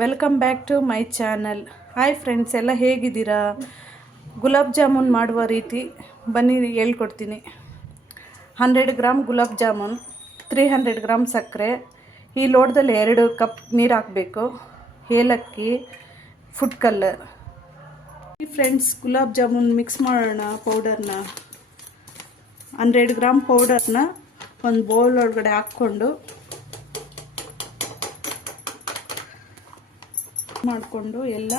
Welcome back to my channel. Hi friends, ಎಲ್ಲ ಹೇಗಿದ್ದೀರಾ? ಗುಲಾಬ್ ಜಾಮೂನ್ ಮಾಡುವ ರೀತಿ ಬನ್ನಿ ಹೇಳ್ಕೊಡ್ತೀನಿ. 100 ಗ್ರಾಮ್ ಗುಲಾಬ್ ಜಾಮೂನ್, 300 ಗ್ರಾಮ್ ಸಕ್ಕರೆ, ಈ ಲೋಟದಲ್ಲಿ 2 ಕಪ್ ನೀರು ಹಾಕಬೇಕು, ಏಲಕ್ಕಿ, food colour. Friends, gulab jamun mix ಮಾಡೋಣ. ಪೌಡರ್ನ 100 ಗ್ರಾಮ್ ಪೌಡರ್ನ ಒಂದು ಬೌಲ್ ಒಳಗಡೆ ಹಾಕ್ಕೊಂಡು ಮಾಡಿಕೊಂಡು ಎಲ್ಲ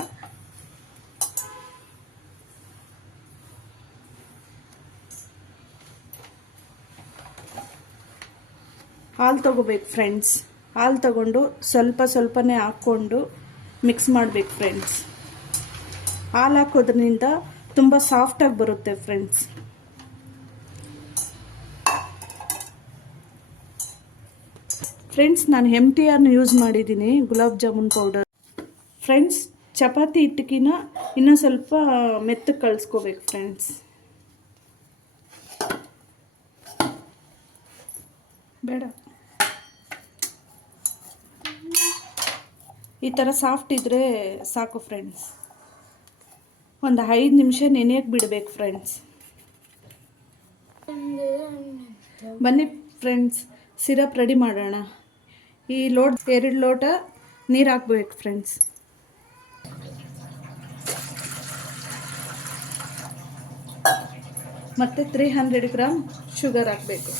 ಹಾಲು ತಗೋಬೇಕು ಫ್ರೆಂಡ್ಸ್. ಹಾಲು ತಗೊಂಡು ಸ್ವಲ್ಪನೇ ಹಾಕ್ಕೊಂಡು ಮಿಕ್ಸ್ ಮಾಡಬೇಕು ಫ್ರೆಂಡ್ಸ್. ಹಾಲು ಹಾಕೋದ್ರಿಂದ ತುಂಬ ಸಾಫ್ಟಾಗಿ ಬರುತ್ತೆ ಫ್ರೆಂಡ್ಸ್. ನಾನು MTR ಯೂಸ್ ಮಾಡಿದ್ದೀನಿ ಗುಲಾಬ್ ಜಾಮೂನ್ ಪೌಡರ್. ಫ್ರೆಂಡ್ಸ್, ಚಪಾತಿ ಹಿಟ್ಟಕ್ಕಿನ ಇನ್ನೂ ಸ್ವಲ್ಪ ಮೆತ್ತಗೆ ಕಳಿಸ್ಕೋಬೇಕು ಫ್ರೆಂಡ್ಸ್. ಬೇಡ, ಈ ಥರ ಸಾಫ್ಟ್ ಇದ್ದರೆ ಸಾಕು ಫ್ರೆಂಡ್ಸ್. ಒಂದು 5 ನಿಮಿಷ ನೆನೆಯಕ್ಕೆ ಬಿಡಬೇಕು ಫ್ರೆಂಡ್ಸ್. ಬನ್ನಿ ಫ್ರೆಂಡ್ಸ್, ಸಿರಪ್ ರೆಡಿ ಮಾಡೋಣ. ಈ 2 ಲೋಟ ನೀರು ಹಾಕ್ಬೇಕು ಫ್ರೆಂಡ್ಸ್. ಮತ್ತು 300 ಗ್ರಾಮ್ ಶುಗರ್ ಹಾಕಬೇಕು.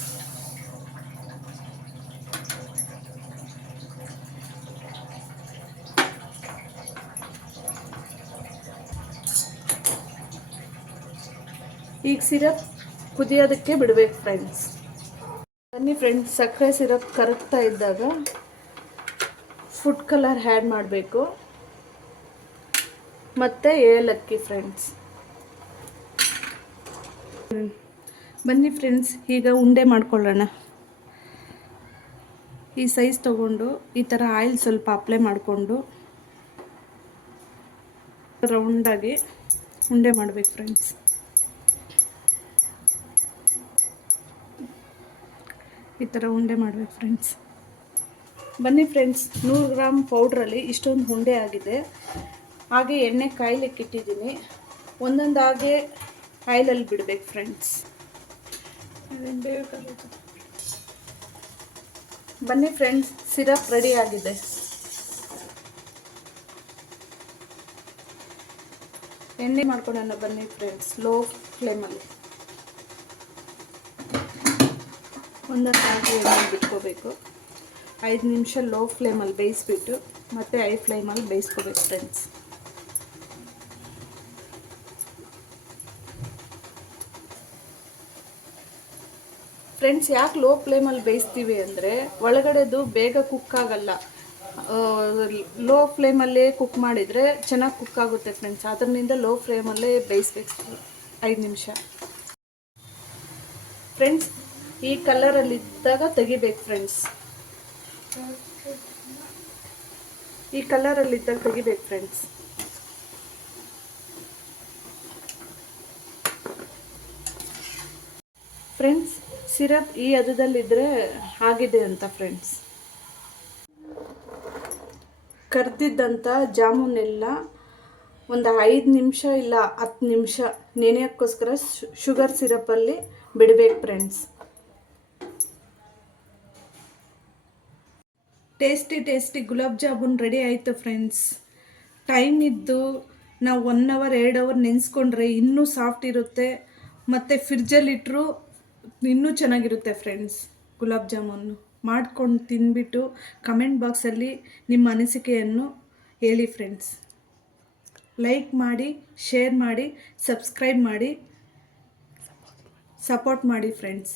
ಈಗ ಸಿರಪ್ ಕುದಿಯೋದಕ್ಕೆ ಬಿಡಬೇಕು ಫ್ರೆಂಡ್ಸ್. ಬನ್ನಿ ಫ್ರೆಂಡ್ಸ್, ಸಕ್ಕರೆ ಸಿರಪ್ ಕರಗ್ತಾ ಇದ್ದಾಗ ಫುಡ್ ಕಲರ್ ಆ್ಯಡ್ ಮಾಡಬೇಕು ಮತ್ತು ಏಲಕ್ಕಿ ಫ್ರೆಂಡ್ಸ್. ಬನ್ನಿ ಫ್ರೆಂಡ್ಸ್, ಈಗ ಉಂಡೆ ಮಾಡ್ಕೊಳ್ಳೋಣ. ಈ ಸೈಜ್ ತಗೊಂಡು ಈ ಥರ ಆಯಿಲ್ ಸ್ವಲ್ಪ ಅಪ್ಲೈ ಮಾಡಿಕೊಂಡು ರೌಂಡಾಗಿ ಉಂಡೆ ಮಾಡಬೇಕು ಫ್ರೆಂಡ್ಸ್. ಈ ಥರ ಉಂಡೆ ಮಾಡಬೇಕು ಫ್ರೆಂಡ್ಸ್. ಬನ್ನಿ ಫ್ರೆಂಡ್ಸ್, 100 ಗ್ರಾಮ್ ಪೌಡ್ರಲ್ಲಿ ಇಷ್ಟೊಂದು ಉಂಡೆ ಆಗಿದೆ. ಹಾಗೆ ಎಣ್ಣೆ ಕಾಯ್ಲಿಕ್ಕೆ ಇಟ್ಟಿದ್ದೀನಿ. ಒಂದೊಂದಾಗೆ ಆಯಿಲಲ್ಲಿ ಬಿಡಬೇಕು ಫ್ರೆಂಡ್ಸ್. ಬನ್ನಿ ಫ್ರೆಂಡ್ಸ್, ಸಿರಪ್ ರೆಡಿ ಆಗಿದೆ. ಎಣ್ಣೆ ಮಾಡ್ಕೊಳ್ಳೋಣ ಬನ್ನಿ ಫ್ರೆಂಡ್ಸ್. ಲೋ ಫ್ಲೇಮಲ್ಲಿ ಒಂದೊಂದು ಹಾಕಿ ಎಣ್ಣೆ ಬಿಟ್ಕೋಬೇಕು. 5 ನಿಮಿಷ ಲೋ ಫ್ಲೇಮಲ್ಲಿ ಬೇಯಿಸ್ಬಿಟ್ಟು ಮತ್ತೆ ಹೈ ಫ್ಲೇಮಲ್ಲಿ ಬೇಯಿಸ್ಕೋಬೇಕು ಫ್ರೆಂಡ್ಸ್. ಫ್ರೆಂಡ್ಸ್, ಯಾಕೆ ಲೋ ಫ್ಲೇಮಲ್ಲಿ ಬೇಯಿಸ್ತೀವಿ ಅಂದರೆ ಒಳಗಡೆದು ಬೇಗ ಕುಕ್ ಆಗಲ್ಲ. ಲೋ ಫ್ಲೇಮಲ್ಲೇ ಕುಕ್ ಮಾಡಿದರೆ ಚೆನ್ನಾಗಿ ಕುಕ್ ಆಗುತ್ತೆ ಫ್ರೆಂಡ್ಸ್. ಅದರಿಂದ ಲೋ ಫ್ಲೇಮಲ್ಲೇ ಬೇಯಿಸ್ಬೇಕು 5 ನಿಮಿಷ ಫ್ರೆಂಡ್ಸ್. ಈ ಕಲರಲ್ಲಿದ್ದಾಗ ತೆಗಿಬೇಕು ಫ್ರೆಂಡ್ಸ್. ಈ ಕಲರಲ್ಲಿದ್ದಾಗ ತೆಗಿಬೇಕು ಫ್ರೆಂಡ್ಸ್. ಫ್ರೆಂಡ್ಸ್, ಸಿರಪ್ ಈ ಹದದಲ್ಲಿದ್ದರೆ ಆಗಿದೆ ಅಂತ ಫ್ರೆಂಡ್ಸ್. ಕರ್ದಿದ್ದಂಥ ಜಾಮೂನೆಲ್ಲ ಒಂದು 5 ನಿಮಿಷ ಇಲ್ಲ 10 ನಿಮಿಷ ನೆನೆಯೋಕ್ಕೋಸ್ಕರ ಶುಗರ್ ಸಿರಪಲ್ಲಿ ಬಿಡಬೇಕು friends. Tasty gulab jamun ready ಆಯಿತು ಫ್ರೆಂಡ್ಸ್. ಟೈಮ್ ಇದ್ದು ನಾವು 1 ಅವರ್ 2 ಅವರ್ ನೆನೆಸ್ಕೊಂಡ್ರೆ ಇನ್ನೂ ಸಾಫ್ಟ್ ಇರುತ್ತೆ ಮತ್ತು ಫ್ರಿಜ್ಜಲ್ಲಿಟ್ಟರು ಇನ್ನೂ ಚೆನ್ನಾಗಿರುತ್ತೆ ಫ್ರೆಂಡ್ಸ್. ಗುಲಾಬ್ ಜಾಮೂನು ಮಾಡ್ಕೊಂಡು ತಿಂದ್ಬಿಟ್ಟು ಕಮೆಂಟ್ ಬಾಕ್ಸಲ್ಲಿ ನಿಮ್ಮ ಅನಿಸಿಕೆಯನ್ನು ಹೇಳಿ ಫ್ರೆಂಡ್ಸ್. ಲೈಕ್ ಮಾಡಿ, ಶೇರ್ ಮಾಡಿ, ಸಬ್ಸ್ಕ್ರೈಬ್ ಮಾಡಿ, ಸಪೋರ್ಟ್ ಮಾಡಿ ಫ್ರೆಂಡ್ಸ್.